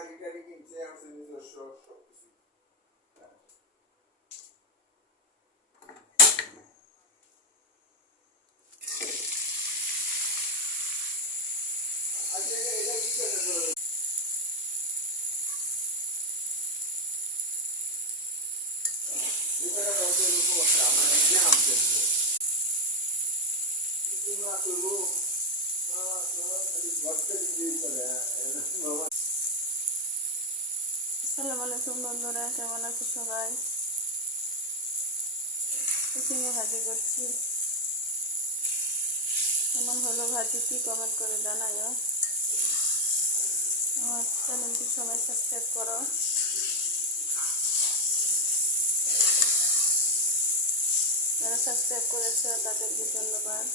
গাড়ি টাড়ি কিনছে আছে নিজস্ব সবকিছু। আসসালামু আলাইকুম বন্ধুরা, কেমন আছো সবাই? চিচিঙ্গা ভাজি করছি। কেমন হলো ভাজিটি কমেন্ট করে জানাইও। আমার চ্যানেলটি সবাই সাবস্ক্রাইব করো। যারা সাবস্ক্রাইব করেছে তাদেরকে ধন্যবাদ।